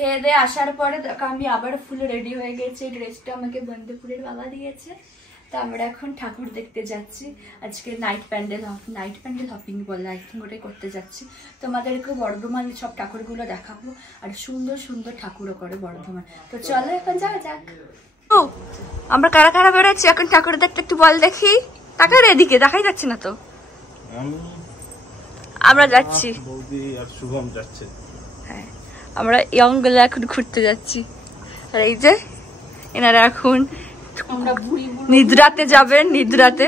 খেয়ে দিয়ে আসার পরে আমি আবার ফুল রেডি হয়ে গেছি। ড্রেসটা আমাকে বন্ধুপুরের বাবা দিয়েছে। তো আমরা এখন ঠাকুর দেখতে যাচ্ছি। আজকে নাইট প্যান্ডেল হপিং বলে আই থিঙ্ক ওটাই করতে যাচ্ছি। তোমাদেরকে বর্ধমান সব ঠাকুরগুলো দেখাবো, আর সুন্দর সুন্দর ঠাকুরও করে বর্ধমান। তো চলো এখন যাওয়া যাক। আমরা কারা কারা বেরোচ্ছি এখন ঠাকুর দেখতে, একটু বল দেখি। টাকার এদিকে দেখাই যাচ্ছে না তো। আমরা যাচ্ছি, শুভম যাচ্ছে। হ্যাঁ, আমরা ইয়ং গুলো এখন ঘুরতে যাচ্ছি। আর এই যে এনারা এখন নিদ্রাতে যাবেন। নিদ্রাতে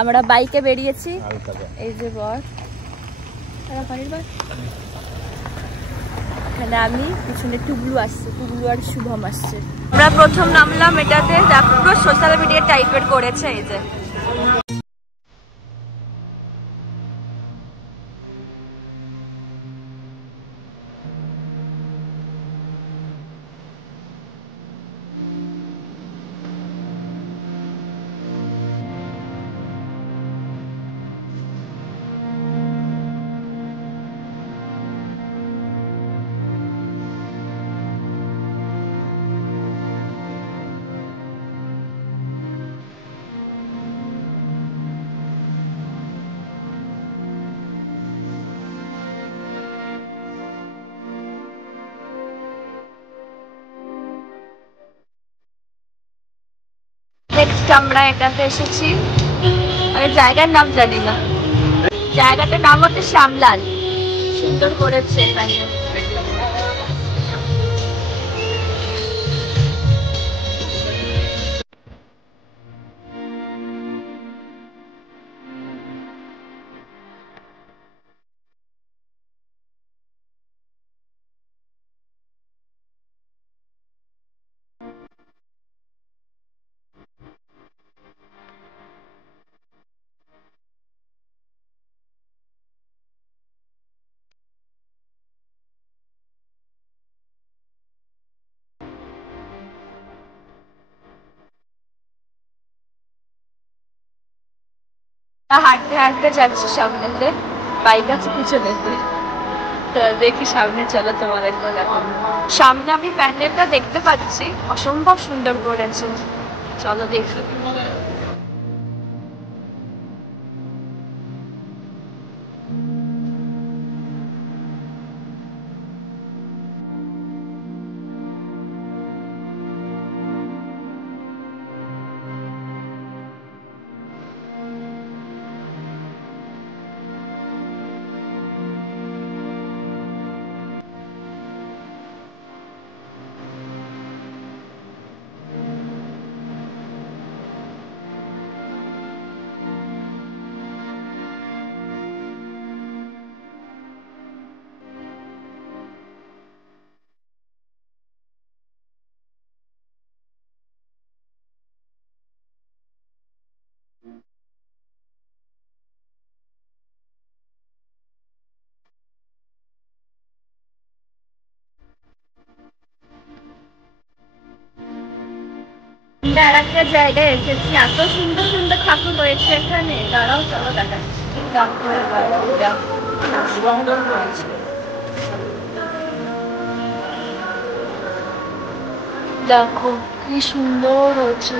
আমরা বাইকে বেরিয়েছি। এই যে বর, এখানে আমি, পিছনে টুবলু আসছে, টুবলু আর শুভম আসছে। আমরা প্রথম নামলাম এটাতে, পুরো সোশ্যাল মিডিয়া টাইপের করেছে। এই যে আমরা এটাতে এসেছি, আমি জায়গার নাম জানি না। জায়গাটার নাম হচ্ছে শ্যামলাল। সুন্দর করেছে। হাঁটতে হাঁটতে যাচ্ছি সামনে, বাইক আছে পিছনে। দেখি সামনে, চলো তোমাদেরকে দেখাবো। সামনে আমি প্যান্ডেলটা দেখতে পাচ্ছি, অসম্ভব সুন্দর করেছে। চলো দেখি। আর একটা জায়গায় এসেছি, এত সুন্দর সুন্দর ঠাকুর রয়েছে এখানে। দাঁড়াও, চলো দেখাচ্ছি। দেখো কি সুন্দর হয়েছে।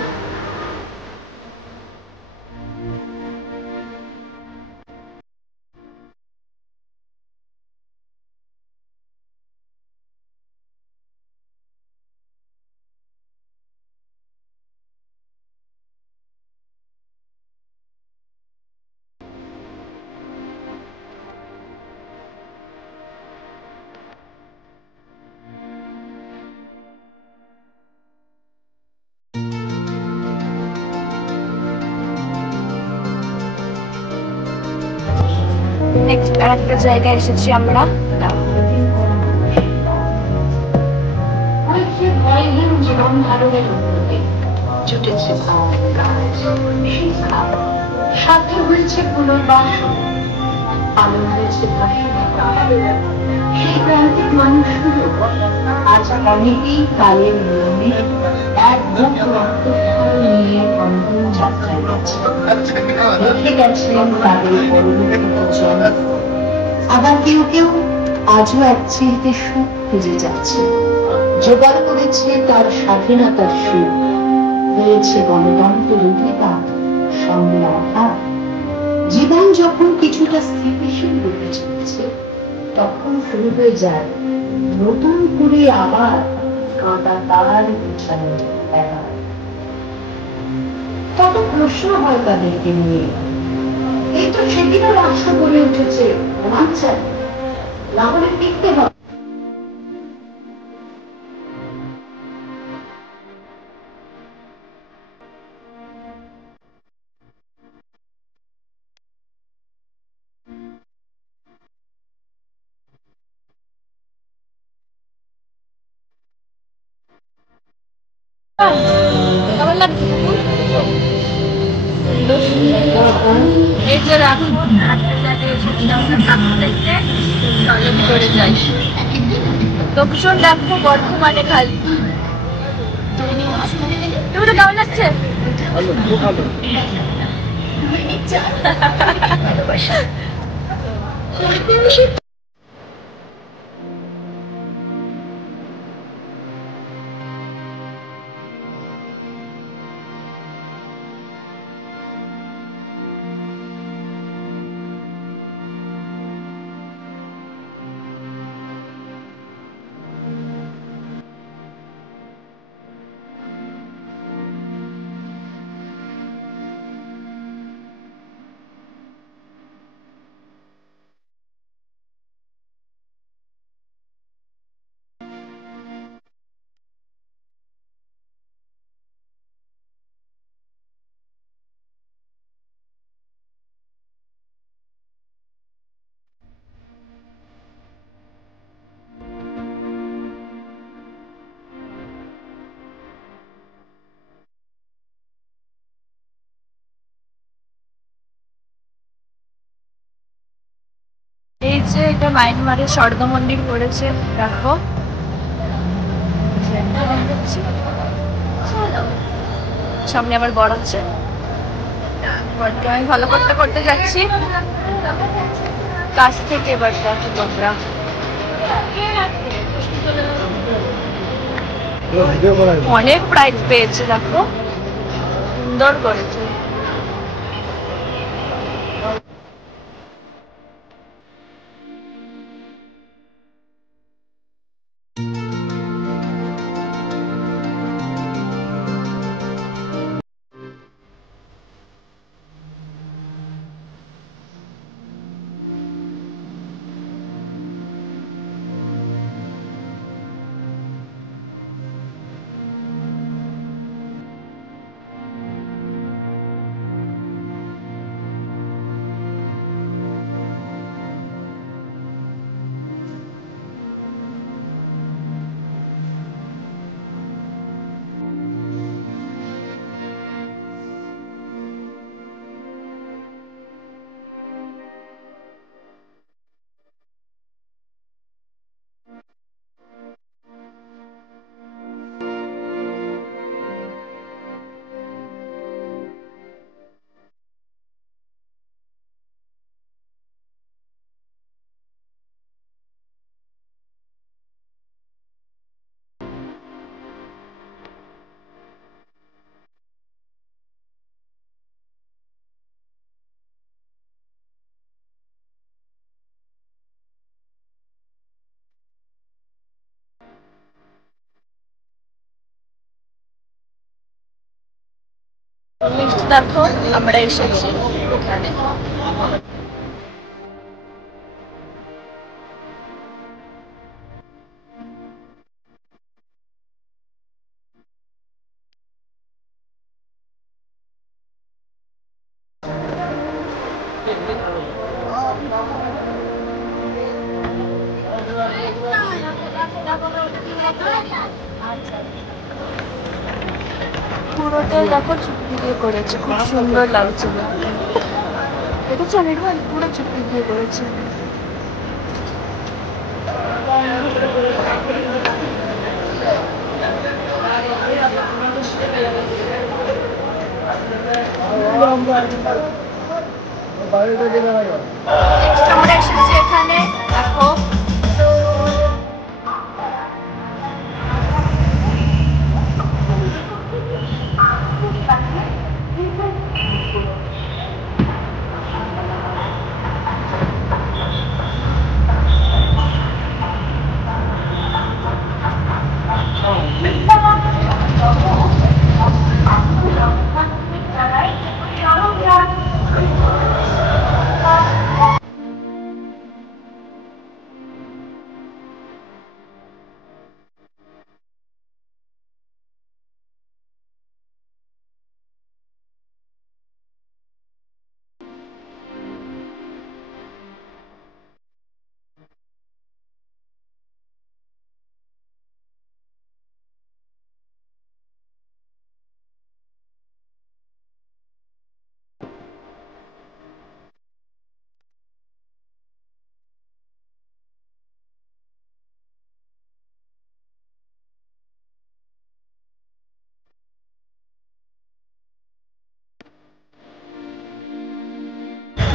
নেক্সট আরেকটা জায়গায় এসেছি আমরা। জীবন ধারণের উন্নতি জুটেছে, সাথে হয়েছে পুনর্বাসন। আলো হয়েছে সেই প্রান্তিক মানুষগুলো আজ অনেকেই কালের নিয়মে এক বুক রক্তক্ষরণ নিয়ে অন্তর যাত্রায় গেছে, রেখে গেছেন তাদের পরিণত। আবার কেউ কেউ আজও এক চিলতে সুখ খুঁজে যাচ্ছে, জোগাড় করেছে তার স্বাধীনতার সুখ, হয়েছে গণতন্ত্রের অধিকার, সঙ্গে আঘাত। জীবন যখন কিছুটা স্থিতিশীল হতে চলেছে, তখন শুরু হয়ে যায় নতুন করে আবার কাঁটা তার পিছনে এবার। কত প্রশ্ন হয় তাদেরকে নিয়ে। এই তো সেদিনও রাষ্ট্র গড়ে উঠেছে রোমাঞ্চায়, না হলে টিকতে হবে। এই যে রাখুন করে যাই লোকজন দেখো বর্ধমানে খালি। তুমি তো কেমন লাগছে? এই যে এটা মায়ানমারে স্বর্ণ মন্দির করেছে, দেখো সামনে আবার বড় হচ্ছে। আমি ভালো করতে করতে যাচ্ছি কাছ থেকে, এবার দেখো তোমরা অনেক প্রাইজ পেয়েছে, দেখো সুন্দর করেছে। দেখো আমরা এসেছি এখানে। পুরোটাই দেখো চুক্তি দিয়ে করেছে, খুব সুন্দর লাগছে। এটা চলের ভাই পুরো চুপি দিয়ে করেছে। আমরা এসেছি এখানে দেখো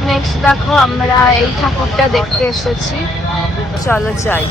নেক্সট দেখো আমরা এই ঠাকুরটা দেখতে এসেছি, চলো যাই।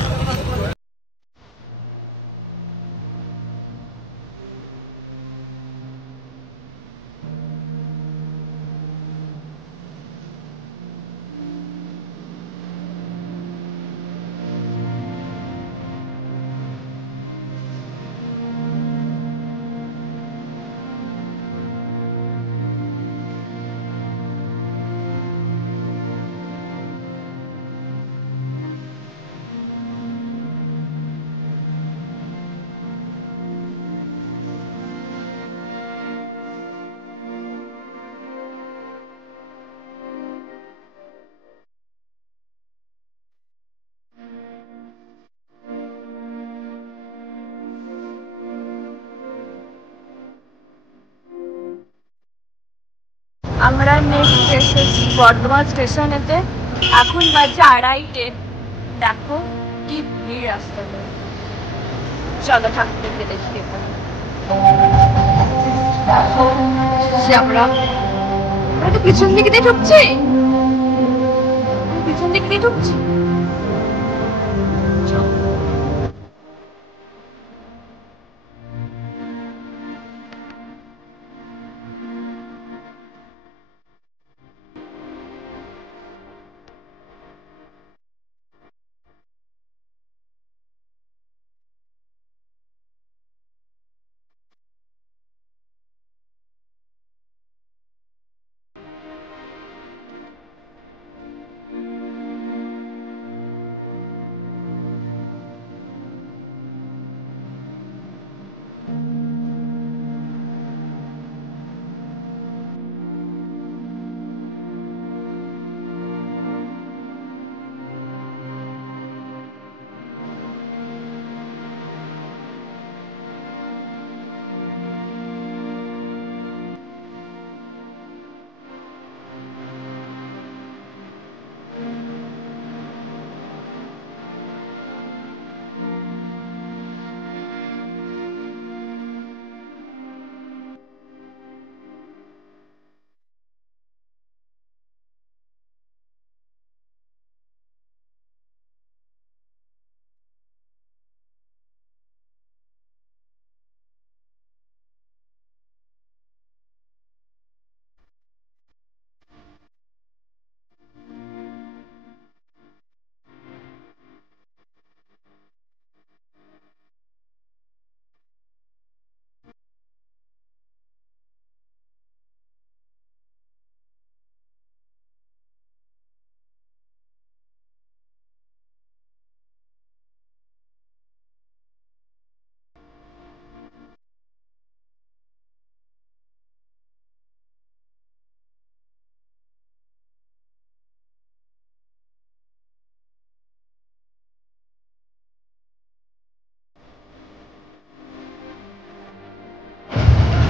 আমরা নেক্সট এসেছি বর্ধমান স্টেশনেতে, এখন বাজে 2:30। দেখো কি ভিড় রাস্তাতে, চলো ঠাকুরকে দেখি। আমরা তো পিছন দিকে দিয়ে ঢুকছি, পিছন দিকে দিয়ে ঢুকছি।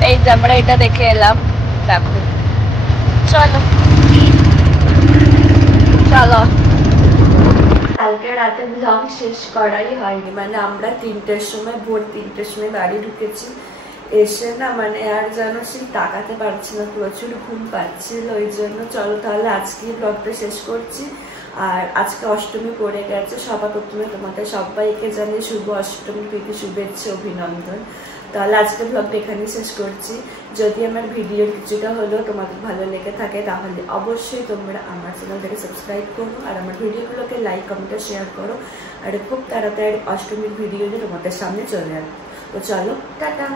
এই যে আমরা এটা দেখে এলাম, দেখো চলো। ব্লগ শেষ করাই হয়নি, মানে আমরা 3টের সময়, ভোর 3টের সময় বাড়ি ঢুকেছি। এসে না মানে আর যেন সেই তাকাতে পারছি না, প্রচুর ঘুম পাচ্ছিল। ওই জন্য চলো তাহলে আজকে ব্লগটা শেষ করছি। আর আজকে অষ্টমী পড়ে গেছে, সবার প্রথমে তোমাদের সবাইকে জানিয়ে শুভ অষ্টমী থেকে শুভেচ্ছা, অভিনন্দন। তাহলে আজকে ব্লগটা এখানেই শেষ করছি। যদি আমার ভিডিও কিছুটা হলেও তোমাদের ভালো লেগে থাকে তাহলে অবশ্যই তোমরা আমার চ্যানেলটাকে সাবস্ক্রাইব করো, আর আমার ভিডিওগুলোকে লাইক, কমেন্ট, শেয়ার করো। আর খুব তাড়াতাড়ি অষ্টমীর ভিডিও নিয়ে তোমাদের সামনে চলে আসবো। তো চলো, টাটা।